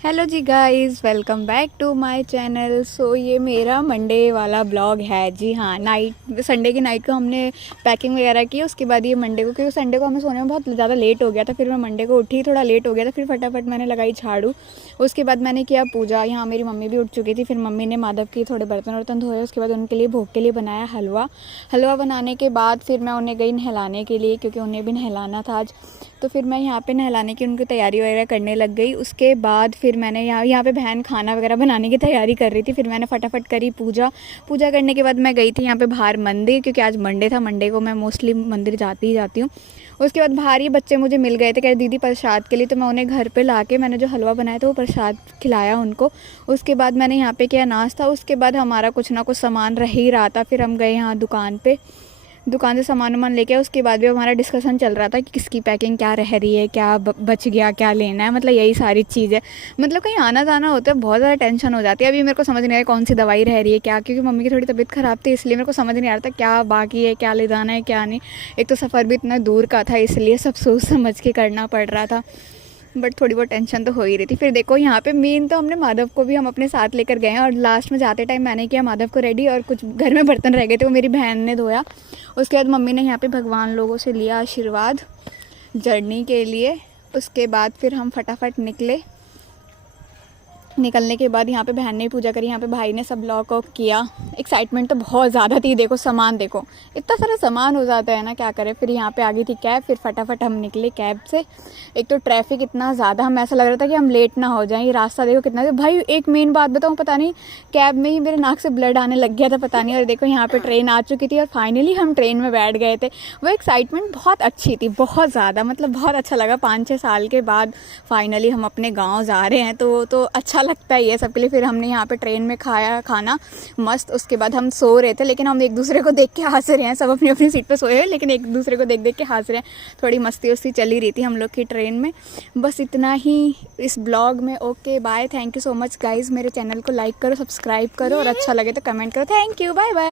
Hello ji guys, welcome back to my channel. So ये मेरा Monday वाला ब्लॉग है। जी हाँ, नाइट संडे की नाइट को हमने पैकिंग वगैरह की। उसके बाद ये मंडे को, क्योंकि संडे को हमें सोने में बहुत ज़्यादा लेट हो गया था, फिर मैं मंडे को उठी, थोड़ा लेट हो गया था, फिर फटाफट मैंने लगाई झाड़ू। उसके बाद मैंने किया पूजा। यहाँ मेरी मम्मी भी उठ चुकी थी, फिर मम्मी ने माधव की थोड़े बर्तन वर्तन धोए। उसके बाद उनके लिए भोग के लिए बनाया हलवा बनाने के बाद फिर मैं उन्हें गई नहलाने के लिए, क्योंकि उन्हें भी नहलाना था आज। तो फिर मैं यहाँ पे नहलाने की उनकी तैयारी वगैरह करने लग गई। उसके बाद फिर मैंने यहाँ पे बहन खाना वगैरह बनाने की तैयारी कर रही थी, फिर मैंने फटाफट करी पूजा करने के बाद मैं गई थी यहाँ पे बाहर मंदिर, क्योंकि आज मंडे था। मंडे को मैं मोस्टली मंदिर जाती ही जाती हूँ। उसके बाद बाहर ही बच्चे मुझे मिल गए थे, कह दीदी प्रसाद के लिए, तो मैं उन्हें घर पे लाके मैंने जो हलवा बनाया था वो प्रसाद खिलाया उनको। उसके बाद मैंने यहाँ पे किया नाश्ता। उसके बाद हमारा कुछ ना कुछ सामान रह ही रहा था, फिर हम गए यहाँ दुकान से सामान वामान लेके। उसके बाद भी हमारा डिस्कशन चल रहा था कि किसकी पैकिंग क्या रह रही है, क्या बच गया, क्या लेना है, मतलब यही सारी चीज़ें। मतलब कहीं आना जाना होता है, बहुत ज़्यादा टेंशन हो जाती है। अभी मेरे को समझ नहीं आ रहा कौन सी दवाई रह रही है क्या, क्योंकि मम्मी की थोड़ी तबीयत ख़राब थी, इसलिए मेरे को समझ नहीं आ रहा था क्या बाकी है, क्या ले जाना है, क्या नहीं। एक तो सफ़र भी इतना दूर का था, इसलिए सब सोच समझ के करना पड़ रहा था। बट थोड़ी बहुत टेंशन तो हो ही रही थी। फिर देखो यहाँ पे मेन तो हमने माधव को भी हम अपने साथ लेकर गए हैं, और लास्ट में जाते टाइम मैंने किया माधव को रेडी, और कुछ घर में बर्तन रह गए थे वो मेरी बहन ने धोया। उसके बाद मम्मी ने यहाँ पे भगवान लोगों से लिया आशीर्वाद जर्नी के लिए। उसके बाद फिर हम फटाफट निकलने के बाद यहाँ पे बहन ने पूजा करी, यहाँ पे भाई ने सब लॉक वॉक किया। एक्साइटमेंट तो बहुत ज़्यादा थी। देखो सामान, देखो इतना सारा सामान हो जाता है ना, क्या करें। फिर यहाँ पे आ गई थी कैब, फिर फटाफट हम निकले कैब से। एक तो ट्रैफिक इतना ज़्यादा, हम ऐसा लग रहा था कि हम लेट ना हो जाएं। ये रास्ता देखो कितना भाई। एक मेन बात बताऊँ, पता नहीं कैब में ही मेरे नाक से ब्लड आने लग गया था, पता नहीं। और देखो यहाँ पर ट्रेन आ चुकी थी और फाइनली हम ट्रेन में बैठ गए थे। वो एक्साइटमेंट बहुत अच्छी थी, बहुत ज़्यादा, मतलब बहुत अच्छा लगा। 5-6 साल के बाद फाइनली हम अपने गाँव जा रहे हैं, तो अच्छा लगता ही है सबके लिए। फिर हमने यहाँ पे ट्रेन में खाया खाना मस्त। उसके बाद हम सो रहे थे, लेकिन हम एक दूसरे को देख के हंस रहे हैं। सब अपनी अपनी सीट पे सोए हैं, लेकिन एक दूसरे को देख देख के हंस रहे हैं। थोड़ी मस्ती वस्ती चली रही थी हम लोग की ट्रेन में। बस इतना ही इस ब्लॉग में। Okay bye, thank you so much guys. मेरे चैनल को लाइक करो, सब्सक्राइब करो, और अच्छा लगे तो कमेंट करो। Thank you, bye bye.